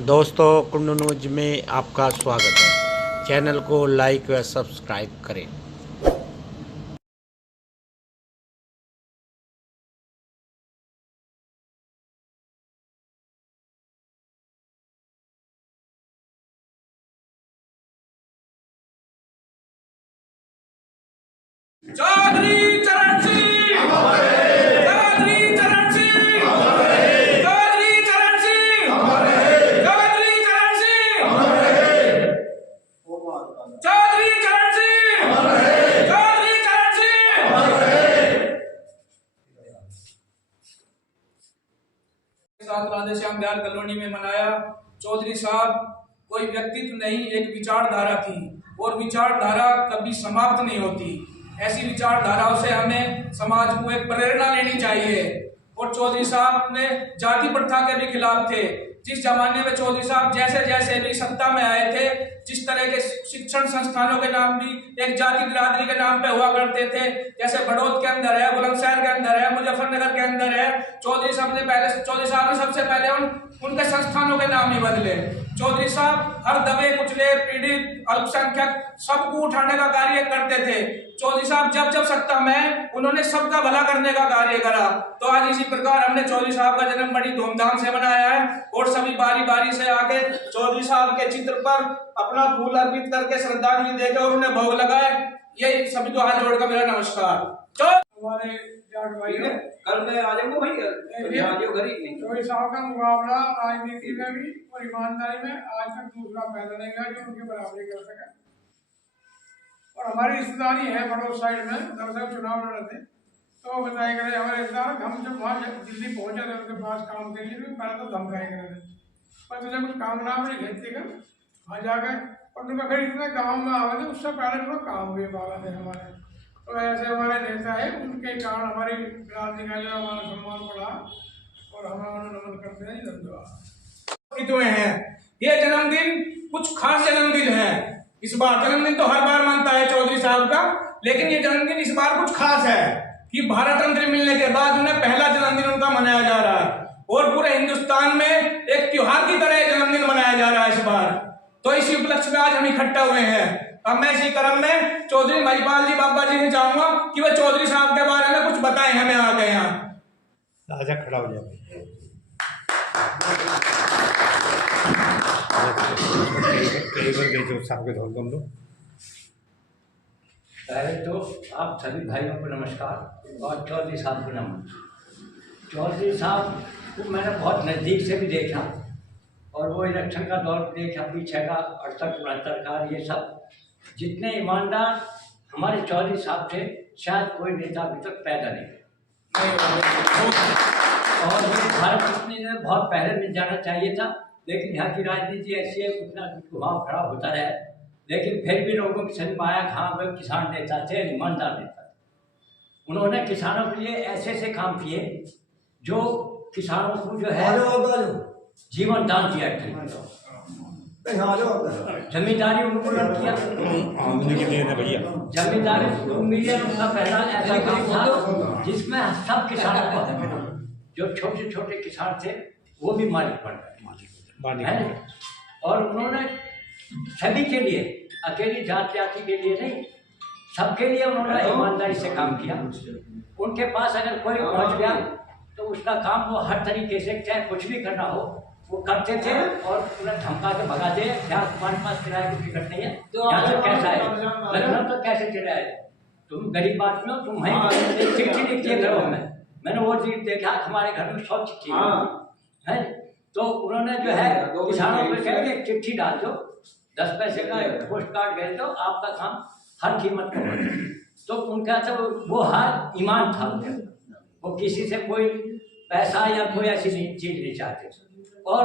दोस्तों, कुंडू न्यूज में आपका स्वागत है। चैनल को लाइक व सब्सक्राइब करें। चौधरी चरण सिंह, चौधरी चरण सिंह, चौधरी चरण सिंह, चौधरी चरण सिंह, चौधरी चरण सिंह, चौधरी चरण सिंह। साथ राधे श्याम दयाल कॉलोनी में मनाया। चौधरी साहब कोई व्यक्तित्व नहीं, एक विचारधारा थी और विचारधारा कभी समाप्त नहीं होती। ऐसी विचारधाराओं से हमें समाज को एक प्रेरणा लेनी चाहिए। और चौधरी साहब ने जाति प्रथा के भी खिलाफ थे। जिस जमाने में चौधरी साहब जैसे जैसे भी सत्ता में आए थे, जिस तरह के शिक्षण संस्थानों के नाम भी एक जाति बिरादरी के नाम पे हुआ करते थे, जैसे बड़ौद के अंदर है, बुलंदशहर के अंदर है, मुजफ्फरनगर के अंदर है, चौधरी साहब ने सबसे पहले उनके संस्थानों के नाम ही बदले। चौधरी साहब हर दबे कुचले पीड़ित अल्पसंख्यक सबको उठाने का कार्य करते थे। चौधरी साहब जब जब सत्ता में उन्होंने सबका भला करने का कार्य करा। तो आज इसी प्रकार हमने चौधरी साहब का जन्म बड़ी धूमधाम से मनाया है और सभी बारी बारी से आके चौधरी साहब के चित्र पर अपना फूल अर्पित करके श्रद्धांजलि देकर और उन्हें भोग लगाए। ये सभी को हाथ जोड़कर मेरा नमस्कार। हमारे जाट भाई कल मैं आ जाऊंगा भाई, चौधरी साहब का मुकाबला राजनीति में भी और ईमानदारी में आज तक दूसरा पैदा नहीं हुआ जो उनकी बराबरी कर सके। और हमारी रिश्तेदारी है पड़ोस साइड में, दरअसल चुनाव लड़ रहे थे तो बताया करे हमारे रिश्तेदार, हम जब वहाँ दिल्ली पहुंचे थे उनके पास काम के लिए, तो पहले तो धमकाए करे थे, पर तुझे कुछ काम नाम नहीं घेरते कर वहाँ जाकर। और उनका फिर इतने गाँव में आवे थे, उससे पहले थोड़ा काम हुए वाला थे हमारे। तो ऐसे हमारे नेता है, उनके कारण हमारी बिरादरी का जो हमारा सम्मान बढ़ा और हम उन्हें नमन करते हैं। धन्यवाद। ये जन्मदिन कुछ खास जन्मदिन है। इस बार जन्मदिन तो हर बार मनता है चौधरी साहब का, लेकिन ये जन्मदिन इस बार कुछ खास है कि भारत रत्न मिलने के बाद उन्हें पहला जन्मदिन उनका मनाया जा रहा है और पूरे हिंदुस्तान में एक त्योहार की तरह जन्मदिन मनाया जा रहा है इस बार। तो इसी उपलक्ष्य में आज हम इकट्ठा हुए हैं। अब मैं इसी क्रम में चौधरी महिपाल जी बाबा जी से चाहूंगा कि वह चौधरी साहब के बारे में कुछ बताएं हमें आगे। यहाँ राजा खड़ा हो जाए। पहले तो आप सभी भाइयों को नमस्कार और चौधरी साहब को नमन। चौधरी साहब को मैंने बहुत नज़दीक से भी देखा और वो इलेक्शन का दौर देखा पीछे का 68-69 का, ये सब जितने ईमानदार हमारे चौधरी साहब थे शायद कोई नेता अभी तक पैदा नहीं। और ये भारत रत्न ने बहुत पहले मिल जाना चाहिए था, लेकिन यहाँ की राजनीति ऐसी है, उतना घुमाव खड़ा होता रहे, लेकिन फिर भी लोगों की समझ में आया हाँ वे किसान नेता थे, ईमानदार नेता थे। उन्होंने किसानों के लिए ऐसे ऐसे काम किए जो किसानों को जो है जीवन दान दिया। जमींदारी उनको किया, जमींदारी उनका पहला ऐसा काम था जिसमें सब किसानों को, जो छोटे छोटे किसान थे वो भी मालिक बन गए। और उन्होंने सभी के लिए, अकेली जाति के लिए नहीं, सबके लिए उन्होंने ईमानदारी से काम किया। उनके पास अगर कोई पहुंच गया तो उसका काम वो हर तरीके से, चाहे कुछ भी करना हो वो करते थे और उन्हें धमका के भगाते। क्या तुम्हारे पास किराए की टिकट नहीं है, यहाँ से कैसा है, लखनऊ तो कैसे चला है, तुम गरीब आदमी हो, तुम वहीं चिट्ठी लिखिए घरों में। मैंने वो चीज देखा, हमारे घर में 100 चिट्ठी है। तो उन्होंने जो है किसानों को कहा कि चिट्ठी डाल दो, 10 पैसे का पोस्ट कार्ड भेज दो, आपका काम हर कीमत पर। तो उनका तो वो हर ईमान था, वो किसी से कोई पैसा या कोई ऐसी चीज नहीं चाहते। और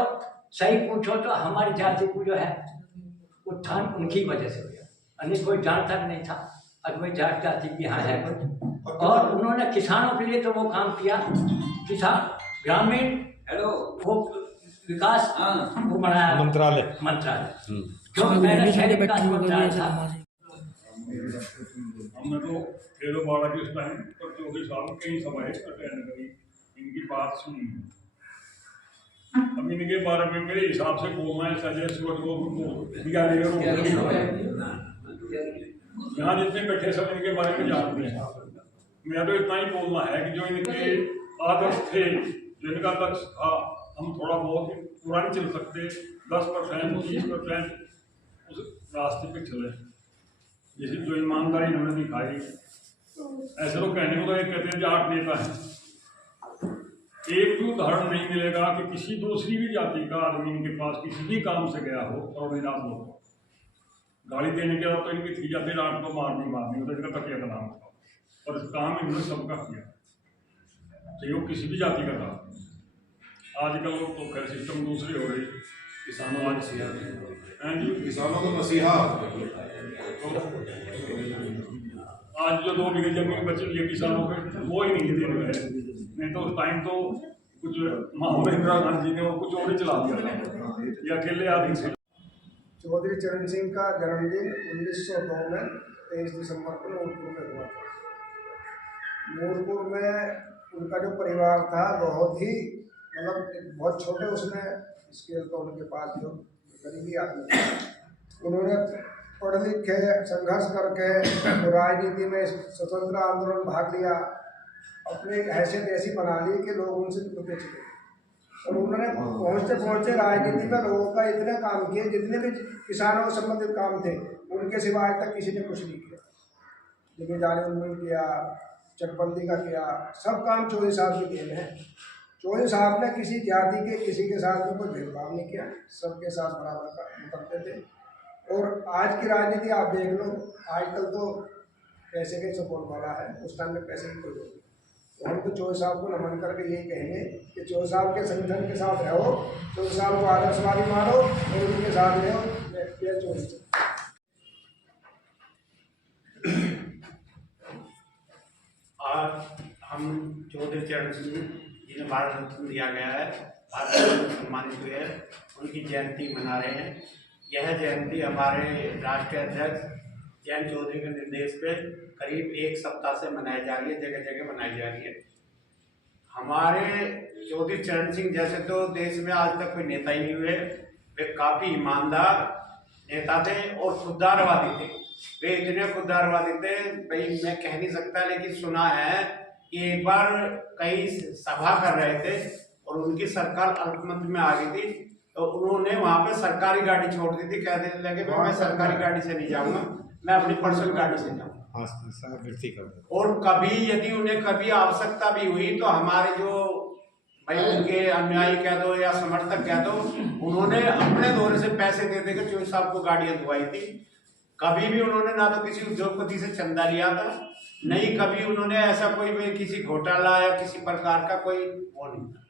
सही पूछो तो हमारी जाति को जो है उत्थान उनकी वजह से हुआ, अन्य कोई जानता नहीं था। अब कोई जाट जाति की यहाँ है कुछ, और उन्होंने किसानों के लिए तो वो काम किया, किसान ग्रामीण वो विकास वो बनाया, मंत्रालय जो मैंने शहरी विकास मंत्रालय था। हमने तो खेलो बाड़ा के उस टाइम पर चौधरी साहब कई सभाएं अटेंड करी, इनकी बात सुनी। अब इनके बारे में मेरे हिसाब से बोलना है सजय सूरज को दिया लेगा। यहाँ जितने बैठे सब इनके बारे में जानते हैं। मेरा तो इतना ही बोलना है कि जो इनके आदर्श थे, जो इनका लक्ष्य था, हम थोड़ा बहुत पुराने चल सकते, 10% 20% उस रास्ते पे चले, जैसे जो ईमानदारी इन्होंने दिखाई। ऐसे तो कहने को तो एक कहते हैं जाट नेता है, एक भी उदाहरण नहीं मिलेगा कि किसी दूसरी भी जाति का आदमी इनके पास किसी भी काम से गया हो और निराश हो। गाली देने के बाद तो इनकी थी जाती रात को मारनी तो इनका तकिया का नाम था, और इस काम इन्होंने सबका किया, चाहे वो किसी भी जाति का था। आजकल तो खैर सिस्टम दूसरी हो रही, किसानों किसानों को मसीहा। आज जो 2 बीघे जमीन बची है किसानों के, वो ही नहीं दे रहे हैं। नहीं तो उस टाइम तो कुछ माहौल इंदिरा गांधी ने वो कुछ और ही चला दिया, ये अकेले आदमी से। चौधरी चरण सिंह का जन्मदिन 1902 में 23 दिसंबर को नूरपुर में हुआ था। नूरपुर में उनका जो परिवार था बहुत ही मतलब बहुत छोटे उसमें स्केल का उनके पास जो गरीबी आदमी थे, उन्होंने पढ़ लिख के संघर्ष करके राजनीति में स्वतंत्र आंदोलन भाग लिया, अपनी हैसियत ऐसी बना ली कि लोग उनसे जुड़ते चले। और उन्होंने पहुँचते पहुँचते राजनीति में लोगों का इतने काम किए, जितने भी किसानों से संबंधित काम थे उनके सिवा आज तक किसी ने कुछ नहीं किया। जिम्मेदारी उन्होंने किया, चकबंदी का किया, सब काम चौधरी साहब की देन है। चौधरी साहब ने किसी जाति के किसी के साथ में कोई भेदभाव नहीं किया, सबके साथ बराबर का करते थे। और आज की राजनीति आप देख लो, आजकल तो पैसे के सपोर्ट वाला है, उस टाइम में पैसे की कोई नहीं। तो हम तो चौधरी साहब को नमन करके यही कहेंगे कि चौधरी साहब के संगठन के साथ रहो, चौधरी साहब को आदर्शवादी मानो और उनके साथ रहो। चौधरी आज हम चौधरी चरण सिंह जिन्हें भारत रत्न दिया गया है, भारत रत्न सम्मानित हुए हैं, उनकी जयंती मना रहे हैं। यह जयंती हमारे राष्ट्रीय अध्यक्ष जयंत चौधरी के निर्देश पे करीब 1 सप्ताह से मनाई जा रही है, जगह जगह मनाई जा रही है। हमारे चौधरी चरण सिंह जैसे तो देश में आज तक कोई नेता ही नहीं हुए। वे काफ़ी ईमानदार नेता थे और खुददारवादी थे। वे इतने खुददारवादी थे भाई मैं कह नहीं सकता, लेकिन सुना है कि एक बार कई सभा कर रहे थे और उनकी सरकार अल्पमत में आ गई थी, तो उन्होंने वहाँ पे सरकारी गाड़ी छोड़ दी थी। कहने लगे मैं सरकारी गाड़ी से नहीं जाऊँगा, मैं अपनी पर्सनल गाड़ी से जाऊँगा। और कभी यदि उन्हें कभी आवश्यकता भी हुई तो हमारे जो भाई उनके अनुयायी कह दो या समर्थक कह दो, उन्होंने अपने दौरे से पैसे दे देकर चौधरी साहब को गाड़ियाँ धुआई थी। कभी भी उन्होंने ना तो किसी उद्योगपति से चंदा लिया था, नहीं कभी उन्होंने ऐसा कोई भी किसी घोटाला या किसी प्रकार का कोई वो नहीं था।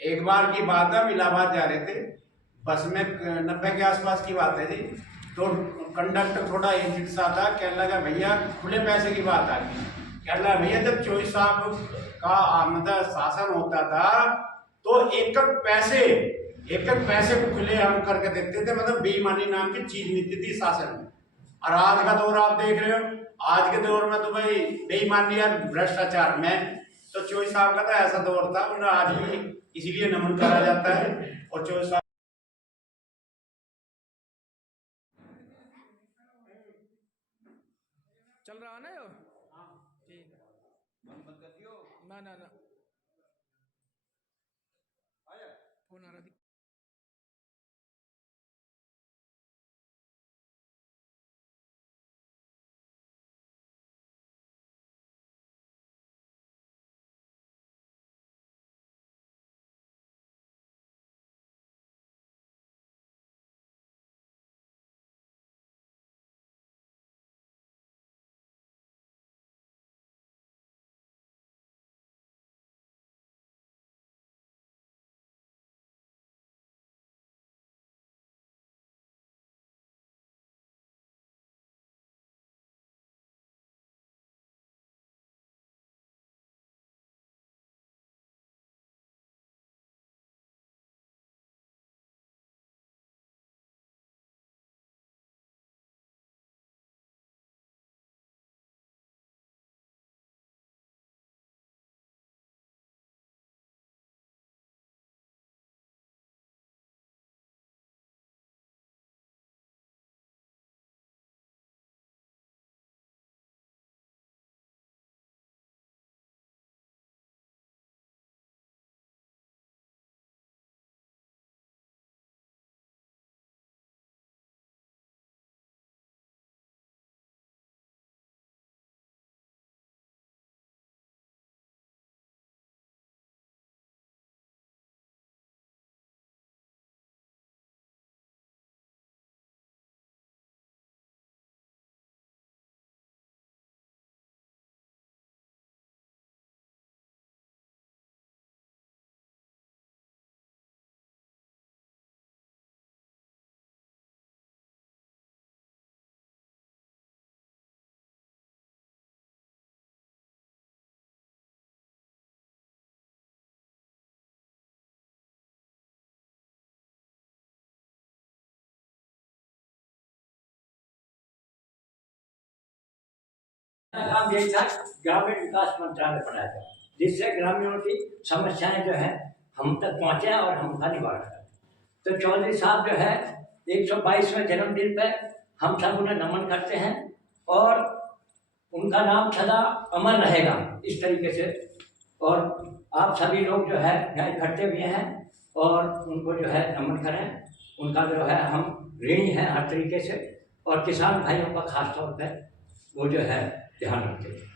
एक बार की बात है, हम इलाहाबाद जा रहे थे, बस में 90 के आसपास की बात है जी, तो कंडक्टर थोड़ा एजेंट सा था, कहने लगा भैया खुले पैसे की बात आ गई। कहने लगा भैया जब चौधरी साहब का मतलब शासन होता था तो एक एक पैसे को खुले हम करके देखते थे, मतलब बेईमानी नाम की चीज नहीं थी शासन में। और आज का दौर आप देख रहे हो, आज के दौर में तो भाई बेईमानी या भ्रष्टाचार में, तो चौधरी साहब का तो ऐसा दौर था, उन्हें आज भी इसीलिए नमन करा जाता है। और चौधरी साहब चल रहा है ना यो? हाँ ठीक है, बंद कर दियो ना फोन आ रहा। काम यही था, ग्रामीण विकास मंत्रालय बनाया था, जिससे ग्रामीणों की समस्याएं जो है हम तक पहुंचे और हम उनका निवारण करें। तो चौधरी साहब जो है 122वें जन्मदिन पे हम सब उन्हें नमन करते हैं और उनका नाम सदा अमर रहेगा इस तरीके से। और आप सभी लोग जो है यहाँ इकट्ठे हुए हैं और उनको जो है नमन करें, उनका जो है हम ऋणी हैं हर तरीके से, और किसान भाइयों का खास तौर पर वो जो है ध्यान रखते हैं।